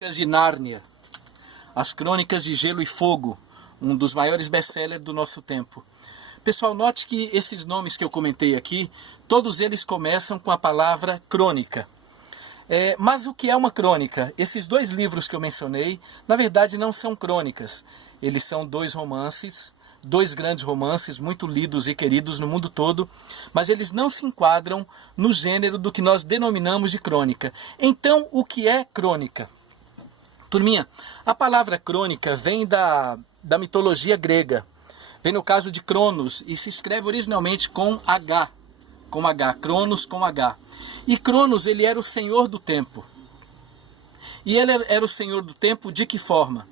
De Nárnia, As Crônicas de Gelo e Fogo, um dos maiores best-sellers do nosso tempo. Pessoal, note que esses nomes que eu comentei aqui, todos eles começam com a palavra crônica. Mas o que é uma crônica? Esses dois livros que eu mencionei, na verdade não são crônicas. Eles são dois romances, dois grandes romances, muito lidos e queridos no mundo todo, mas eles não se enquadram no gênero do que nós denominamos de crônica. Então, o que é crônica? Turminha, a palavra crônica vem da mitologia grega. Vem no caso de Cronos e se escreve originalmente com H, Cronos com H. E Cronos, ele era o senhor do tempo. E ele era o senhor do tempo de que forma?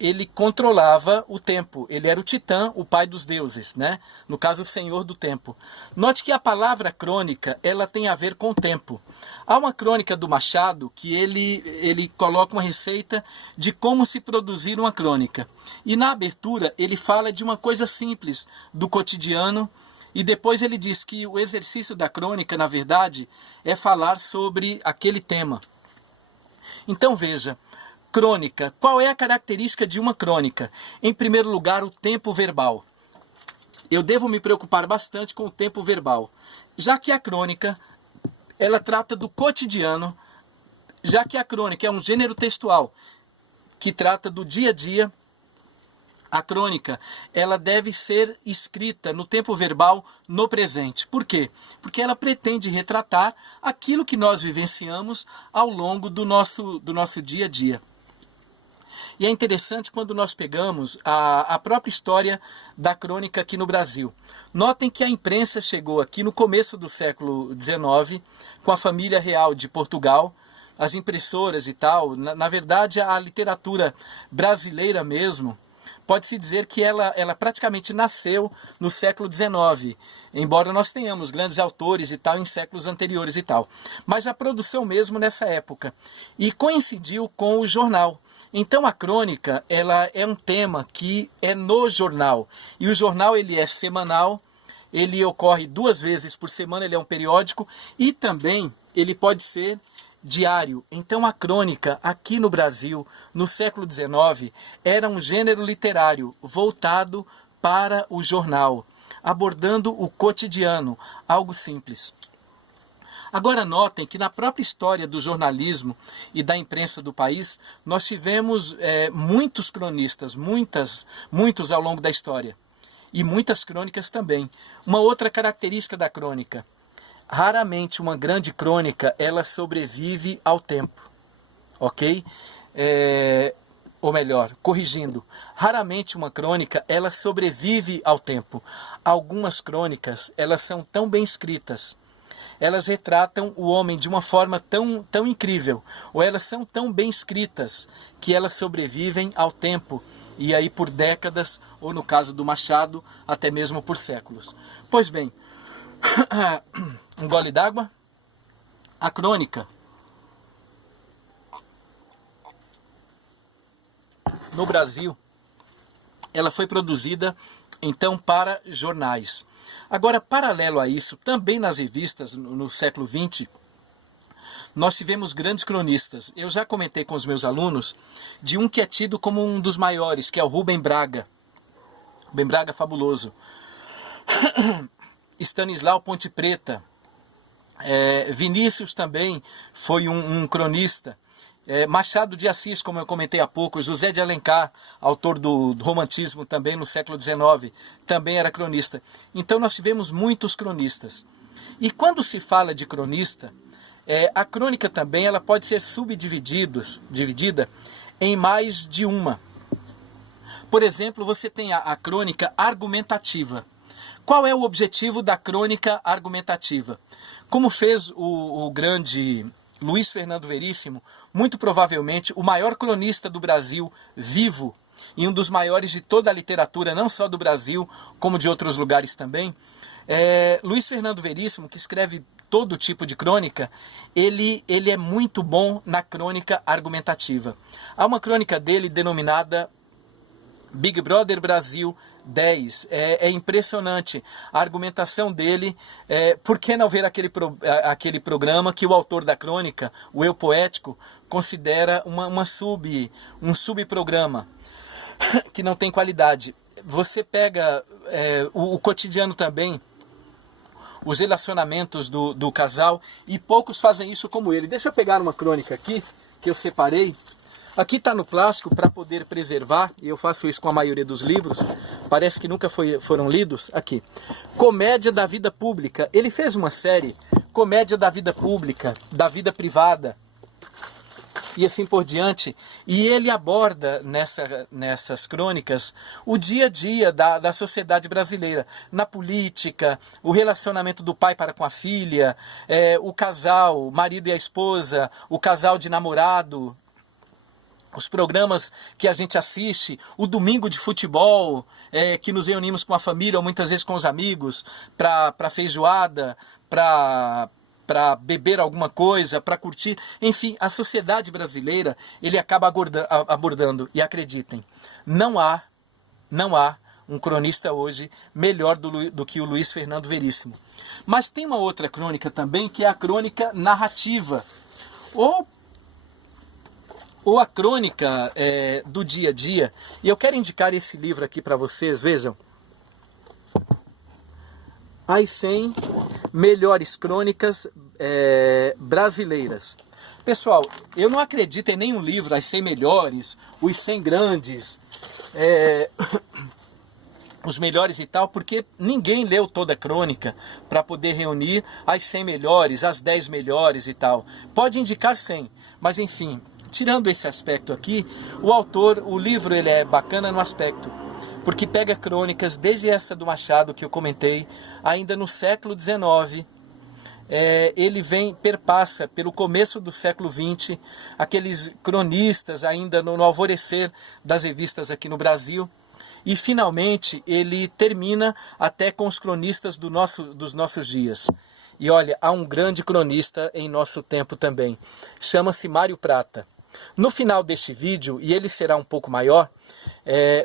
Ele controlava o tempo, ele era o Titã, o pai dos deuses, né? No caso, o senhor do tempo. Note que a palavra crônica, ela tem a ver com o tempo. Há uma crônica do Machado que ele coloca uma receita de como se produzir uma crônica. E na abertura ele fala de uma coisa simples do cotidiano e depois ele diz que o exercício da crônica, na verdade, é falar sobre aquele tema. Então veja, crônica. Qual é a característica de uma crônica? Em primeiro lugar, o tempo verbal. Eu devo me preocupar bastante com o tempo verbal, já que a crônica, ela trata do cotidiano, já que a crônica é um gênero textual que trata do dia a dia. A crônica, ela deve ser escrita no tempo verbal no presente. Por quê? Porque ela pretende retratar aquilo que nós vivenciamos ao longo do nosso dia a dia. E é interessante quando nós pegamos a própria história da crônica aqui no Brasil. Notem que a imprensa chegou aqui no começo do século XIX, com a família real de Portugal, as impressoras e tal. Na verdade, a literatura brasileira mesmo, pode-se dizer que ela praticamente nasceu no século XIX, embora nós tenhamos grandes autores e tal em séculos anteriores e tal. Mas a produção mesmo nessa época. E coincidiu com o jornal. Então a crônica, ela é um tema que é no jornal. E o jornal, ele é semanal, ele ocorre 2 vezes por semana, ele é um periódico e também ele pode ser diário. Então a crônica aqui no Brasil, no século XIX, era um gênero literário voltado para o jornal, abordando o cotidiano, algo simples. Agora notem que na própria história do jornalismo e da imprensa do país, nós tivemos muitos cronistas, muitos ao longo da história. E muitas crônicas também. Uma outra característica da crônica: raramente uma grande crônica, ela sobrevive ao tempo. Ok? Ou melhor, corrigindo, raramente uma crônica, ela sobrevive ao tempo. Algumas crônicas, elas são tão bem escritas, elas retratam o homem de uma forma tão incrível, ou elas são tão bem escritas, que elas sobrevivem ao tempo, e aí por décadas, ou no caso do Machado, até mesmo por séculos. Pois bem, um gole d'água. A crônica, no Brasil, ela foi produzida então para jornais. Agora, paralelo a isso, também nas revistas no século XX, nós tivemos grandes cronistas. Eu já comentei com os meus alunos de um que é tido como um dos maiores, que é o Rubem Braga. Rubem Braga fabuloso. Stanislau Ponte Preta. Vinícius também foi um cronista. Machado de Assis, como eu comentei há pouco, José de Alencar, autor do romantismo também no século XIX, também era cronista. Então nós tivemos muitos cronistas. E quando se fala de cronista, a crônica também ela pode ser dividida em mais de uma. Por exemplo, você tem a crônica argumentativa. Qual é o objetivo da crônica argumentativa? Como fez o grande Luiz Fernando Veríssimo, muito provavelmente o maior cronista do Brasil vivo e um dos maiores de toda a literatura, não só do Brasil, como de outros lugares também. Luiz Fernando Veríssimo, que escreve todo tipo de crônica, ele é muito bom na crônica argumentativa. Há uma crônica dele denominada Big Brother Brasil 10. É impressionante a argumentação dele. Por que não ver aquele programa que o autor da crônica, o Eu Poético, considera um subprograma que não tem qualidade. Você pega o cotidiano também, os relacionamentos do casal, e poucos fazem isso como ele. Deixa eu pegar uma crônica aqui, que eu separei. Aqui está no plástico para poder preservar, e eu faço isso com a maioria dos livros, parece que nunca foram lidos. Aqui, Comédia da Vida Pública. Ele fez uma série, Comédia da Vida Pública, da Vida Privada, e assim por diante, e ele aborda nessas crônicas o dia a dia da sociedade brasileira, na política, o relacionamento do pai para com a filha, o casal, o marido e a esposa, o casal de namorado, os programas que a gente assiste, o domingo de futebol, que nos reunimos com a família ou muitas vezes com os amigos, para feijoada, para beber alguma coisa, para curtir. Enfim, a sociedade brasileira, ele acaba abordando. E acreditem, não há um cronista hoje melhor do que o Luiz Fernando Veríssimo. Mas tem uma outra crônica também, que é a crônica narrativa, ou a crônica do dia a dia. E eu quero indicar esse livro aqui para vocês, vejam. As 100 melhores crônicas brasileiras. Pessoal, eu não acredito em nenhum livro, as 100 melhores, os 100 grandes, os melhores e tal, porque ninguém leu toda a crônica para poder reunir as 100 melhores, as 10 melhores e tal. Pode indicar 100, mas enfim, tirando esse aspecto aqui, o livro ele é bacana no aspecto, porque pega crônicas, desde essa do Machado que eu comentei, ainda no século XIX, ele perpassa pelo começo do século XX, aqueles cronistas ainda no alvorecer das revistas aqui no Brasil, e finalmente ele termina até com os cronistas dos nossos dias. E olha, há um grande cronista em nosso tempo também, chama-se Mário Prata. No final deste vídeo, e ele será um pouco maior,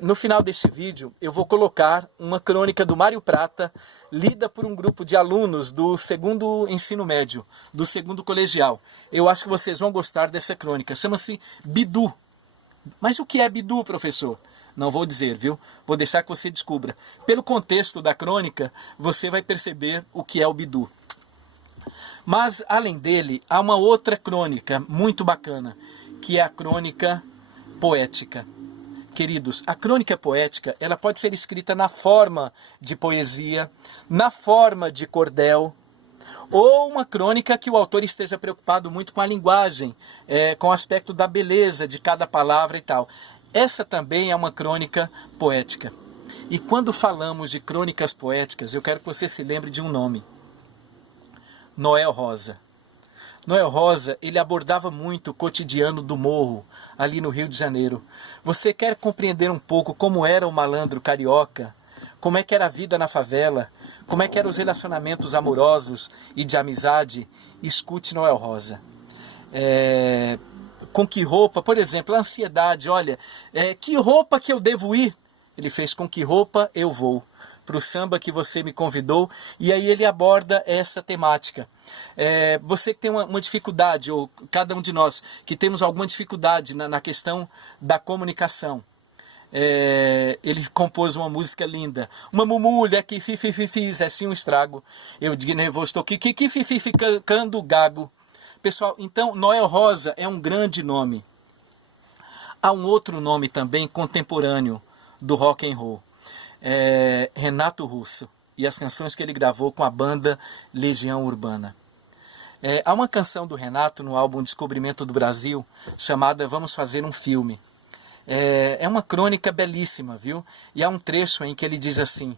no final deste vídeo eu vou colocar uma crônica do Mário Prata, lida por um grupo de alunos do segundo ensino médio, do segundo colegial. Eu acho que vocês vão gostar dessa crônica, chama-se Bidu. Mas o que é Bidu, professor? Não vou dizer, viu? Vou deixar que você descubra. Pelo contexto da crônica, você vai perceber o que é o Bidu. Mas, além dele, há uma outra crônica muito bacana, que é a crônica poética. Queridos, a crônica poética, ela pode ser escrita na forma de poesia, na forma de cordel, ou uma crônica que o autor esteja preocupado muito com a linguagem, com o aspecto da beleza de cada palavra e tal. Essa também é uma crônica poética. E quando falamos de crônicas poéticas, eu quero que você se lembre de um nome. Noel Rosa. Noel Rosa, ele abordava muito o cotidiano do morro, ali no Rio de Janeiro. Você quer compreender um pouco como era o malandro carioca? Como é que era a vida na favela? Como é que eram os relacionamentos amorosos e de amizade? Escute Noel Rosa. Com que roupa? Por exemplo, a ansiedade. Olha, que roupa que eu devo ir? Ele fez Com que roupa eu vou? Para o samba que você me convidou, e aí ele aborda essa temática. Você que tem uma dificuldade, ou cada um de nós que temos alguma dificuldade na questão da comunicação, ele compôs uma música linda. Uma mumulha que fiz assim um estrago, eu digo nervoso, estou que ficando gago. Pessoal, então Noel Rosa é um grande nome. Há um outro nome também contemporâneo do rock and roll. Renato Russo e as canções que ele gravou com a banda Legião Urbana. Há uma canção do Renato no álbum Descobrimento do Brasil chamada Vamos Fazer um Filme. É uma crônica belíssima, viu? E há um trecho em que ele diz assim: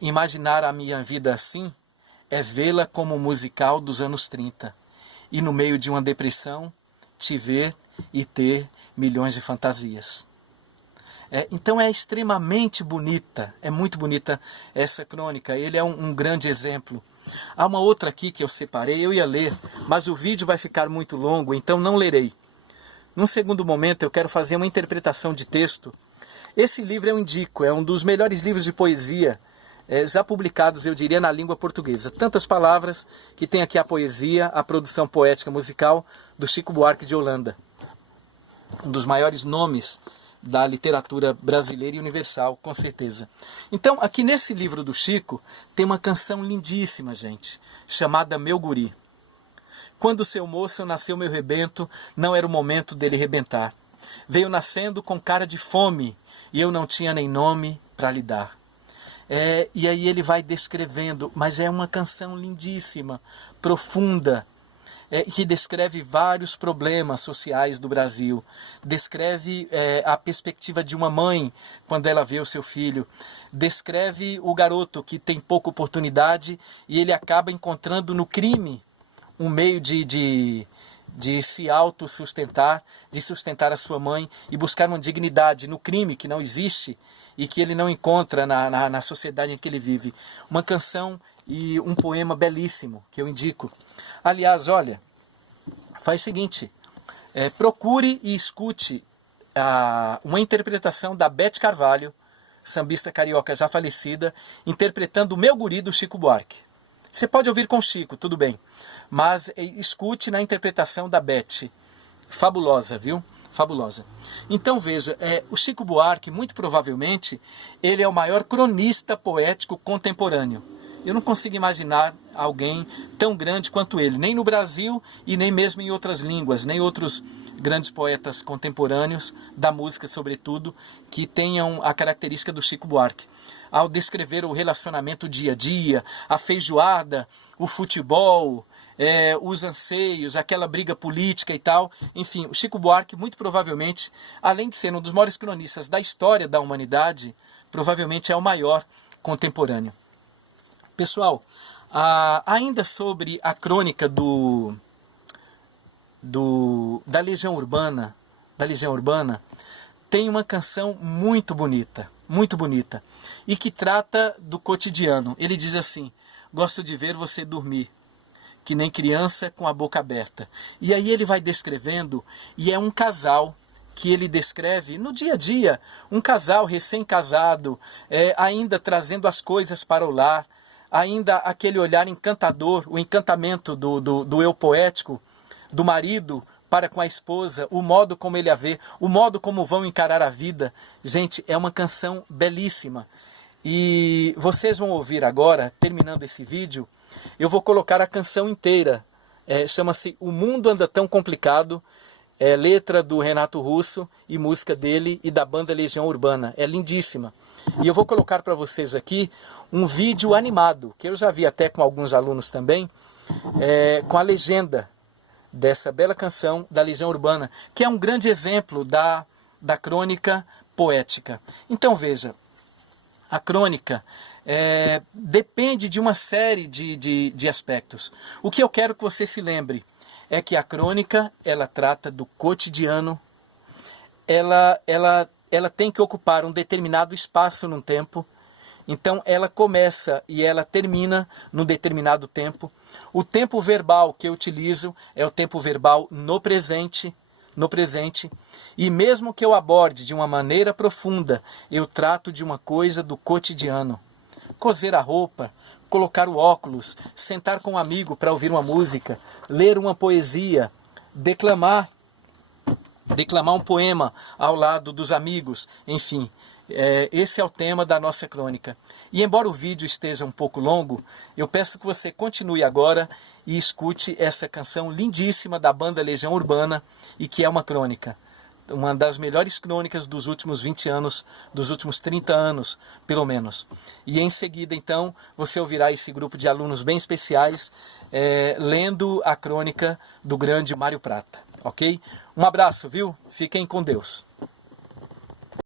imaginar a minha vida assim é vê-la como um musical dos anos 30 e no meio de uma depressão te ver e ter milhões de fantasias. Então é extremamente bonita, é muito bonita essa crônica, ele é um grande exemplo. Há uma outra aqui que eu separei, eu ia ler, mas o vídeo vai ficar muito longo, então não lerei. Num segundo momento eu quero fazer uma interpretação de texto. Esse livro eu indico, é um dos melhores livros de poesia já publicados, eu diria, na língua portuguesa. Tantas palavras que tem aqui a poesia, a produção poética musical do Chico Buarque de Holanda. Um dos maiores nomes da literatura brasileira e universal, com certeza. Então, aqui nesse livro do Chico, tem uma canção lindíssima, gente, chamada Meu Guri. Quando seu moço nasceu meu rebento, não era o momento dele rebentar. Veio nascendo com cara de fome, e eu não tinha nem nome para lhe dar. E aí ele vai descrevendo, mas é uma canção lindíssima, profunda, que descreve vários problemas sociais do Brasil. Descreve a perspectiva de uma mãe quando ela vê o seu filho. Descreve o garoto que tem pouca oportunidade e ele acaba encontrando no crime um meio de se autossustentar, de sustentar a sua mãe e buscar uma dignidade no crime que não existe e que ele não encontra na sociedade em que ele vive. Uma canção e um poema belíssimo que eu indico. Aliás, olha, faz o seguinte, procure e escute uma interpretação da Beth Carvalho, sambista carioca já falecida, interpretando o Meu Guri do Chico Buarque. Você pode ouvir com o Chico, tudo bem, mas escute na interpretação da Beth. Fabulosa, viu? Fabulosa. Então veja, o Chico Buarque, muito provavelmente, ele é o maior cronista poético contemporâneo. Eu não consigo imaginar alguém tão grande quanto ele, nem no Brasil e nem mesmo em outras línguas, nem outros grandes poetas contemporâneos, da música sobretudo, que tenham a característica do Chico Buarque. Ao descrever o relacionamento dia a dia, a feijoada, o futebol, os anseios, aquela briga política e tal. Enfim, o Chico Buarque, muito provavelmente, além de ser um dos maiores cronistas da história da humanidade, provavelmente é o maior contemporâneo. Pessoal, ainda sobre a crônica da Legião Urbana, tem uma canção muito bonita, e que trata do cotidiano. Ele diz assim: gosto de ver você dormir, que nem criança com a boca aberta. E aí ele vai descrevendo, e é um casal que ele descreve no dia a dia, um casal recém-casado, ainda trazendo as coisas para o lar, ainda aquele olhar encantador, o encantamento do eu poético, do marido para com a esposa, o modo como ele a vê, o modo como vão encarar a vida. Gente, é uma canção belíssima. E vocês vão ouvir agora, terminando esse vídeo, eu vou colocar a canção inteira. Chama-se O Mundo Anda Tão Complicado, letra do Renato Russo e música dele e da banda Legião Urbana. É lindíssima. E eu vou colocar para vocês aqui um vídeo animado, que eu já vi até com alguns alunos também, com a legenda dessa bela canção da Legião Urbana, que é um grande exemplo da crônica poética. Então veja, a crônica depende de uma série de aspectos. O que eu quero que você se lembre é que a crônica, ela trata do cotidiano, ela tem que ocupar um determinado espaço num tempo. Então ela começa e ela termina num determinado tempo. O tempo verbal que eu utilizo é o tempo verbal no presente. E mesmo que eu aborde de uma maneira profunda, eu trato de uma coisa do cotidiano. Cozer a roupa, colocar o óculos, sentar com um amigo para ouvir uma música, ler uma poesia, declamar um poema ao lado dos amigos, enfim. Esse é o tema da nossa crônica. E embora o vídeo esteja um pouco longo, eu peço que você continue agora e escute essa canção lindíssima da banda Legião Urbana, e que é uma crônica. Uma das melhores crônicas dos últimos 20 anos, dos últimos 30 anos, pelo menos. E em seguida, então, você ouvirá esse grupo de alunos bem especiais lendo a crônica do grande Mário Prata. Ok? Um abraço, viu? Fiquem com Deus.